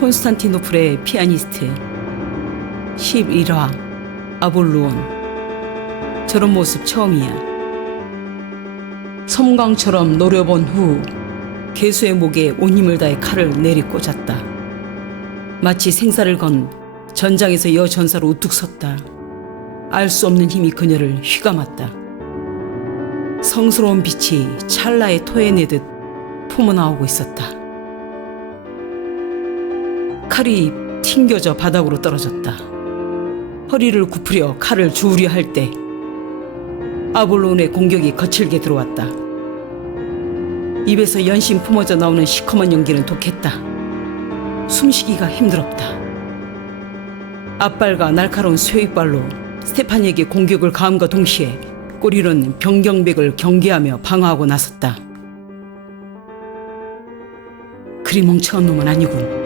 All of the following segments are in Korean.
콘스탄티노플의 피아니스트 11화 아볼루온. 저런 모습 처음이야. 섬광처럼 노려본 후 괴수의 목에 온 힘을 다해 칼을 내리꽂았다. 마치 생사를 건 전장에서 여전사로 우뚝 섰다. 알 수 없는 힘이 그녀를 휘감았다. 성스러운 빛이 찰나에 토해내듯 품어나오고 있었다. 칼이 튕겨져 바닥으로 떨어졌다. 허리를 굽히려 칼을 주우려 할 때 아볼론의 공격이 거칠게 들어왔다. 입에서 연신 품어져 나오는 시커먼 연기는 독했다. 숨쉬기가 힘들었다. 앞발과 날카로운 쇠이빨로 스테파니에게 공격을 가함과 동시에 꼬리는 병경백을 경계하며 방어하고 나섰다. 그리 멍청한 놈은 아니군.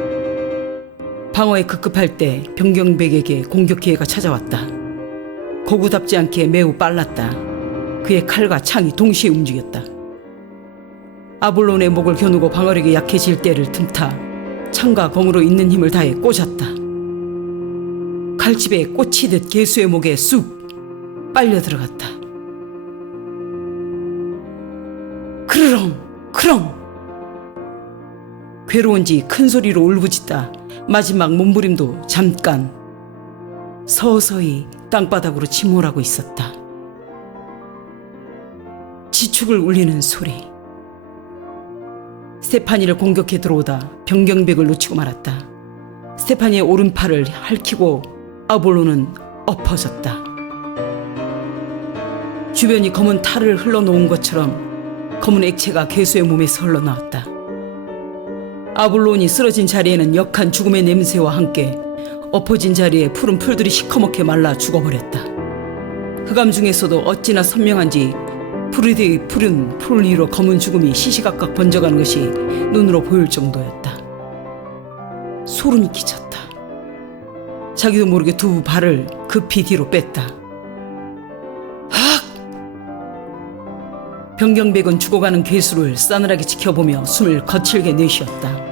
방어에 급급할 때 병경백에게 공격 기회가 찾아왔다. 고구답지 않게 매우 빨랐다. 그의 칼과 창이 동시에 움직였다. 아볼론의 목을 겨누고 방어력이 약해질 때를 틈타 창과 검으로 있는 힘을 다해 꽂았다. 칼집에 꽂히듯 괴수의 목에 쑥 빨려 들어갔다. 크르렁 크렁. 괴로운지 큰 소리로 울부짖다 마지막 몸부림도 잠깐 서서히 땅바닥으로 침몰하고 있었다. 지축을 울리는 소리. 스테파니를 공격해 들어오다 병경백을 놓치고 말았다. 스테파니의 오른팔을 핥히고 아볼론은 엎어졌다. 주변이 검은 탈을 흘러놓은 것처럼 검은 액체가 괴수의 몸에서 흘러나왔다. 아볼론이 쓰러진 자리에는 역한 죽음의 냄새와 함께 엎어진 자리에 푸른 풀들이 시커멓게 말라 죽어버렸다. 흑암 중에서도 어찌나 선명한지 푸르디 푸른 풀 위로 검은 죽음이 시시각각 번져가는 것이 눈으로 보일 정도였다. 소름이 끼쳤다. 자기도 모르게 두 발을 급히 뒤로 뺐다. 악! 병경백은 죽어가는 괴수를 싸늘하게 지켜보며 숨을 거칠게 내쉬었다.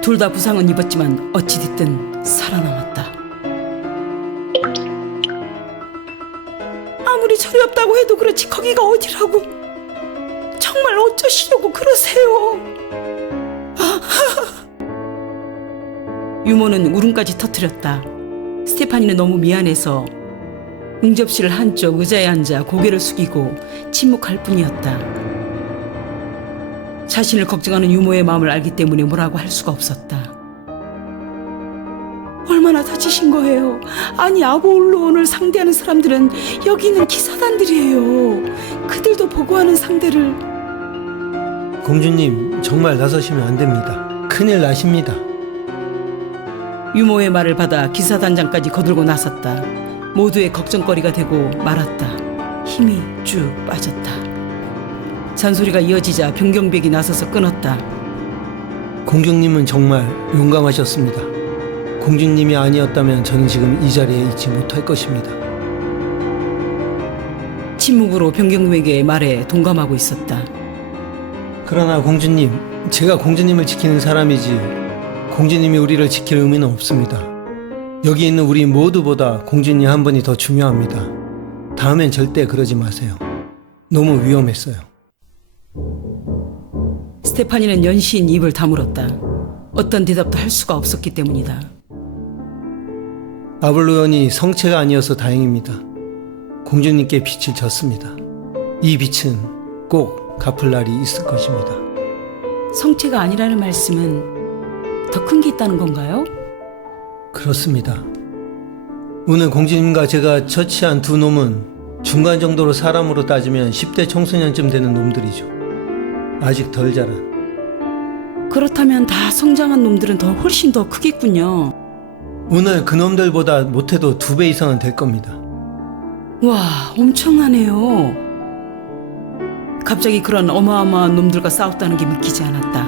둘 다 부상은 입었지만 어찌됐든 살아남았다. 아무리 철이 없다고 해도 그렇지 거기가 어디라고. 정말 어쩌시려고 그러세요. 유모는 울음까지 터뜨렸다. 스테파니는 너무 미안해서 응접실 한쪽 의자에 앉아 고개를 숙이고 침묵할 뿐이었다. 자신을 걱정하는 유모의 마음을 알기 때문에 뭐라고 할 수가 없었다. 얼마나 다치신 거예요? 아니, 아볼론을 상대하는 사람들은 여기 있는 기사단들이에요. 그들도 보고하는 상대를. 공주님, 정말 나서시면 안 됩니다. 큰일 나십니다. 유모의 말을 받아 기사단장까지 거들고 나섰다. 모두의 걱정거리가 되고 말았다. 힘이 쭉 빠졌다. 잔소리가 이어지자 병경백이 나서서 끊었다. 공주님은 정말 용감하셨습니다. 공주님이 아니었다면 저는 지금 이 자리에 있지 못할 것입니다. 침묵으로 병경백의 말에 동감하고 있었다. 그러나 공주님, 제가 공주님을 지키는 사람이지 공주님이 우리를 지킬 의미는 없습니다. 여기 있는 우리 모두보다 공주님 한 분이 더 중요합니다. 다음엔 절대 그러지 마세요. 너무 위험했어요. 스테파니는 연신 입을 다물었다. 어떤 대답도 할 수가 없었기 때문이다. 아볼론이 성체가 아니어서 다행입니다. 공주님께 빛을 졌습니다. 이 빛은 꼭 갚을 날이 있을 것입니다. 성체가 아니라는 말씀은 더 큰 게 있다는 건가요? 그렇습니다. 오늘 공주님과 제가 처치한 두 놈은 중간 정도로 사람으로 따지면 10대 청소년쯤 되는 놈들이죠. 아직 덜 자란. 그렇다면 다 성장한 놈들은 훨씬 더 크겠군요. 오늘 그 놈들보다 못해도 2배 이상은 될 겁니다. 와, 엄청나네요. 갑자기 그런 어마어마한 놈들과 싸웠다는 게 믿기지 않았다.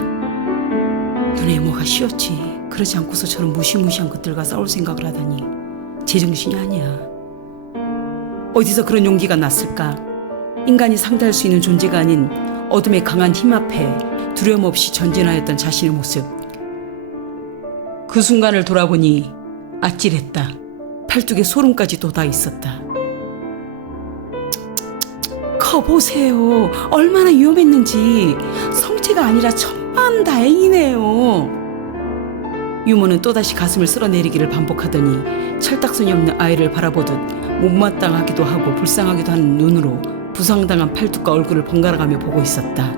눈에 뭐가 씌었지. 그러지 않고서 저런 무시무시한 것들과 싸울 생각을 하다니 제정신이 아니야. 어디서 그런 용기가 났을까? 인간이 상대할 수 있는 존재가 아닌 어둠의 강한 힘 앞에 두려움 없이 전진하였던 자신의 모습. 그 순간을 돌아보니 아찔했다. 팔뚝에 소름까지 돋아 있었다. 커보세요. 얼마나 위험했는지. 성체가 아니라 천만다행이네요. 유모는 또다시 가슴을 쓸어내리기를 반복하더니 철딱선이 없는 아이를 바라보듯 못마땅하기도 하고 불쌍하기도 하는 눈으로 부상당한 팔뚝과 얼굴을 번갈아가며 보고 있었다.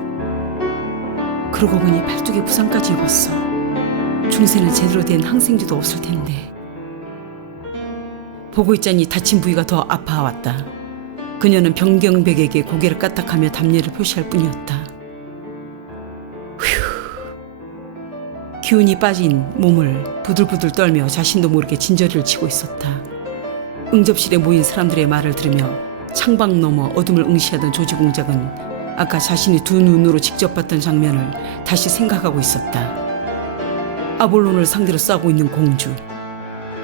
그러고 보니 팔뚝에 부상까지 입었어. 중세는 제대로 된 항생제도 없을 텐데. 보고 있자니 다친 부위가 더 아파왔다. 그녀는 병경백에게 고개를 까딱하며 답례를 표시할 뿐이었다. 휴. 기운이 빠진 몸을 부들부들 떨며 자신도 모르게 진저리를 치고 있었다. 응접실에 모인 사람들의 말을 들으며 창밖 너머 어둠을 응시하던 조지 공작은 아까 자신이 두 눈으로 직접 봤던 장면을 다시 생각하고 있었다. 아볼론을 상대로 싸우고 있는 공주.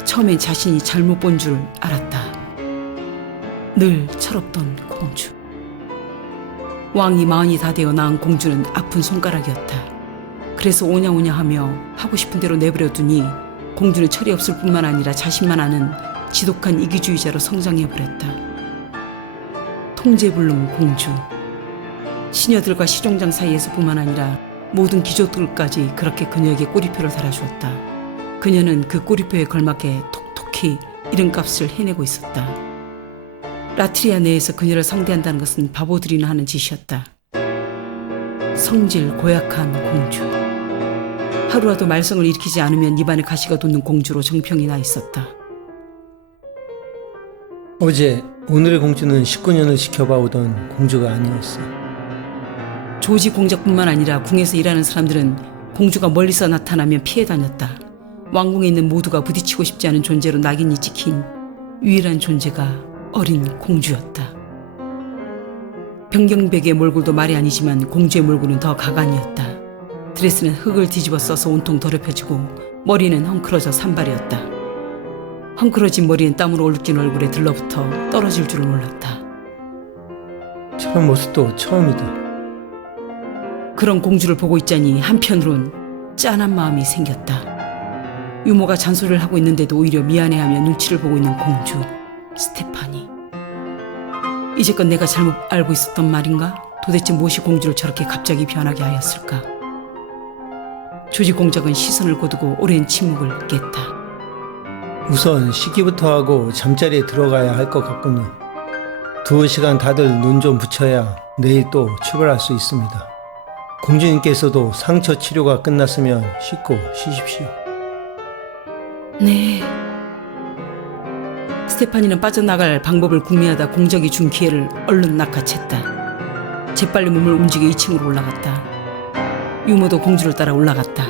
처음엔 자신이 잘못 본 줄 알았다. 늘 철없던 공주. 왕이 마흔이 다 되어 낳은 공주는 아픈 손가락이었다. 그래서 오냐오냐 하며 하고 싶은 대로 내버려두니 공주는 철이 없을 뿐만 아니라 자신만 아는 지독한 이기주의자로 성장해버렸다. 통제불능 공주. 시녀들과 시종장 사이에서 뿐만 아니라 모든 귀족들까지 그렇게 그녀에게 꼬리표를 달아주었다. 그녀는 그 꼬리표에 걸맞게 톡톡히 이름값을 해내고 있었다. 라트리아 내에서 그녀를 상대한다는 것은 바보들이나 하는 짓이었다. 성질 고약한 공주. 하루라도 말썽을 일으키지 않으면 입안에 가시가 돋는 공주로 정평이 나 있었다. 어제 오늘의 공주는 19년을 지켜봐오던 공주가 아니었어. 조지 공작뿐만 아니라 궁에서 일하는 사람들은 공주가 멀리서 나타나면 피해 다녔다. 왕궁에 있는 모두가 부딪히고 싶지 않은 존재로 낙인이 찍힌 유일한 존재가 어린 공주였다. 병경백의 몰골도 말이 아니지만 공주의 몰골은 더 가관이었다. 드레스는 흙을 뒤집어 써서 온통 더럽혀지고 머리는 헝클어져 산발이었다. 헝클어진 머리는 땀으로 얼룩진 얼굴에 들러붙어 떨어질 줄을 몰랐다. 저런 모습도 처음이다. 그런 공주를 보고 있자니 한편으론 짠한 마음이 생겼다. 유모가 잔소리를 하고 있는데도 오히려 미안해하며 눈치를 보고 있는 공주 스테파니. 이제껏 내가 잘못 알고 있었던 말인가? 도대체 무엇이 공주를 저렇게 갑자기 변하게 하였을까? 조지 공작은 시선을 거두고 오랜 침묵을 깼다. 우선 씻기부터 하고 잠자리에 들어가야 할 것 같군요. 2시간 다들 눈 좀 붙여야 내일 또 출발할 수 있습니다. 공주님께서도 상처 치료가 끝났으면 씻고 쉬십시오. 네. 스테파니는 빠져나갈 방법을 궁리하다 공작이 준 기회를 얼른 낚아챘다. 재빨리 몸을 움직여 2층으로 올라갔다. 유모도 공주를 따라 올라갔다.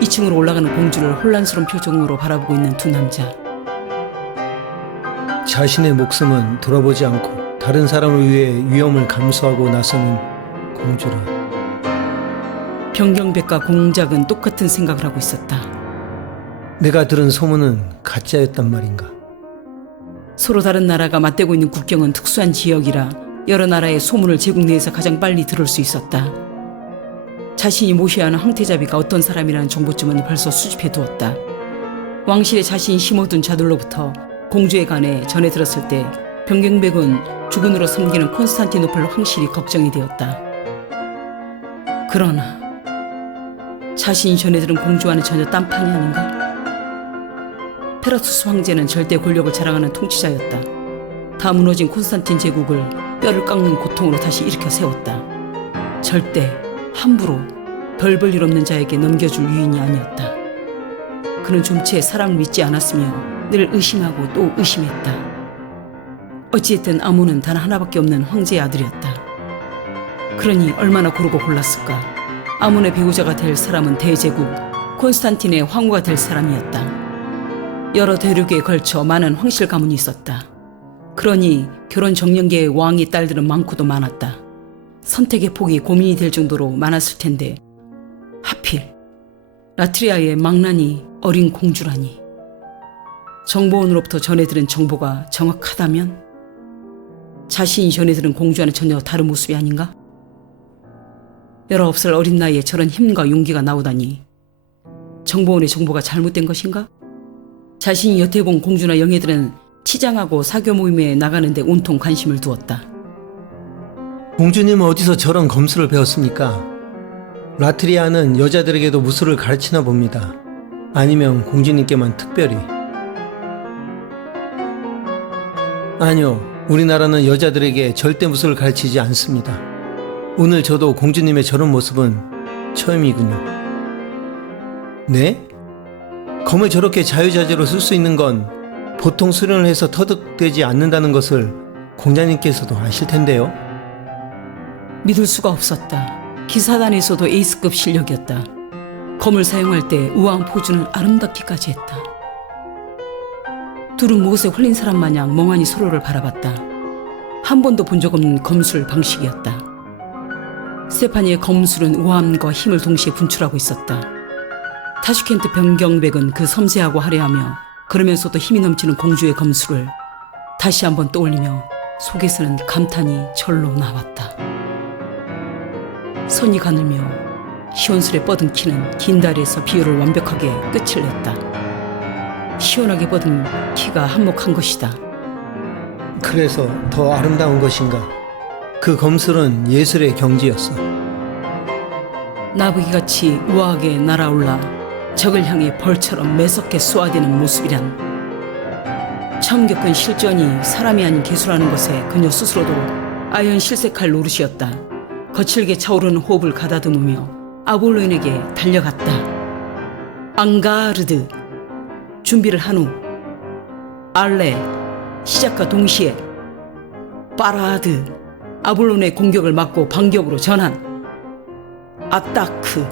2층으로 올라가는 공주를 혼란스러운 표정으로 바라보고 있는 두 남자. 자신의 목숨은 돌아보지 않고 다른 사람을 위해 위험을 감수하고 나서는 공주라. 병경백과 공작은 똑같은 생각을 하고 있었다. 내가 들은 소문은 가짜였단 말인가? 서로 다른 나라가 맞대고 있는 국경은 특수한 지역이라 여러 나라의 소문을 제국 내에서 가장 빨리 들을 수 있었다. 자신이 모셔야 하는 황태자비가 어떤 사람이라는 정보쯤은 벌써 수집해 두었다. 왕실에 자신이 심어둔 자들로부터 공주에 관해 전해 들었을 때 병경백은 주군으로 섬기는 콘스탄티노플 황실이 걱정이 되었다. 그러나 자신이 전해 들은 공주와는 전혀 딴판이 아닌가? 페라투스 황제는 절대 권력을 자랑하는 통치자였다. 다 무너진 콘스탄틴 제국을 뼈를 깎는 고통으로 다시 일으켜 세웠다. 절대 함부로 별 볼 일 없는 자에게 넘겨줄 유인이 아니었다. 그는 좀채 사람을 믿지 않았으며 늘 의심하고 또 의심했다. 어찌됐든 아몬은 단 하나밖에 없는 황제의 아들이었다. 그러니 얼마나 고르고 골랐을까. 아몬의 배우자가 될 사람은 대제국 콘스탄틴의 황후가 될 사람이었다. 여러 대륙에 걸쳐 많은 황실 가문이 있었다. 그러니 결혼 정년기의 왕의 딸들은 많고도 많았다. 선택의 폭이 고민이 될 정도로 많았을 텐데 하필 라트리아의 망나니 어린 공주라니. 정보원으로부터 전해들은 정보가 정확하다면 자신이 전해들은 공주와는 전혀 다른 모습이 아닌가? 19살 어린 나이에 저런 힘과 용기가 나오다니. 정보원의 정보가 잘못된 것인가? 자신이 여태 본 공주나 영예들은 치장하고 사교 모임에 나가는데 온통 관심을 두었다. 공주님은 어디서 저런 검술을 배웠습니까? 라트리아는 여자들에게도 무술을 가르치나 봅니다. 아니면 공주님께만 특별히? 아니요, 우리나라는 여자들에게 절대 무술을 가르치지 않습니다. 오늘 저도 공주님의 저런 모습은 처음이군요. 네? 검을 저렇게 자유자재로 쓸 수 있는 건 보통 수련을 해서 터득되지 않는다는 것을 공자님께서도 아실 텐데요. 믿을 수가 없었다. 기사단에서도 에이스급 실력이었다. 검을 사용할 때 우아한 포즈는 아름답기까지 했다. 둘은 무엇에 홀린 사람 마냥 멍하니 서로를 바라봤다. 한 번도 본 적 없는 검술 방식이었다. 스테파니의 검술은 우아함과 힘을 동시에 분출하고 있었다. 타슈켄트 변경백은 그 섬세하고 화려하며 그러면서도 힘이 넘치는 공주의 검술을 다시 한번 떠올리며 속에서는 감탄이 절로 나왔다. 손이 가늘며 시원스레 뻗은 키는 긴 다리에서 비율을 완벽하게 끝을 냈다. 시원하게 뻗은 키가 한몫한 것이다. 그래서 더 아름다운 것인가? 그 검술은 예술의 경지였어. 나부기같이 우아하게 날아올라 적을 향해 벌처럼 매섭게 쏘아대는 모습이란 처음 겪은 실전이 사람이 아닌 개수라는 것에 그녀 스스로도 아연 실색할 노릇이었다. 거칠게 차오르는 호흡을 가다듬으며 아볼로인에게 달려갔다. 앙가르드 준비를 한 후 알레 시작과 동시에 파라드 아볼론의 공격을 막고 반격으로 전환 아타크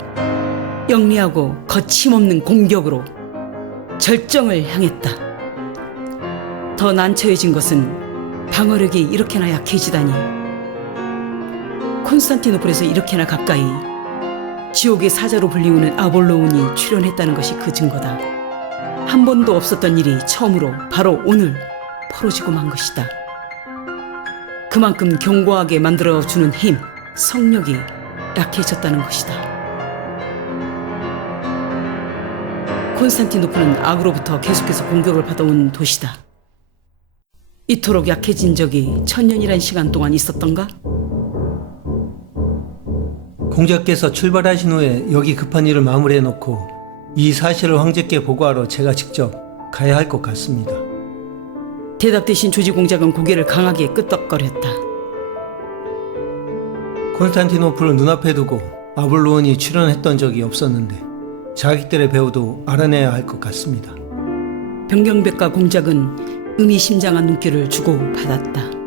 영리하고 거침없는 공격으로 절정을 향했다. 더 난처해진 것은 방어력이 이렇게나 약해지다니. 콘스탄티노플에서 이렇게나 가까이 지옥의 사자로 불리우는 아볼로온이 출현했다는 것이 그 증거다. 한 번도 없었던 일이 처음으로 바로 오늘 벌어지고 만 것이다. 그만큼 견고하게 만들어주는 힘, 성력이 약해졌다는 것이다. 콘스탄티노플은 악으로부터 계속해서 공격을 받아온 도시다. 이토록 약해진 적이 1000년이란 시간 동안 있었던가? 공자께서 출발하신 후에 여기 급한 일을 마무리해놓고 이 사실을 황제께 보고하러 제가 직접 가야 할 것 같습니다. 대답 대신 조지 공작은 고개를 강하게 끄덕거렸다. 콘스탄티노플을 눈앞에 두고 아볼로온이 출현했던 적이 없었는데 자기들의 배우도 알아내야 할 것 같습니다. 변경백과 공작은 의미심장한 눈길을 주고받았다.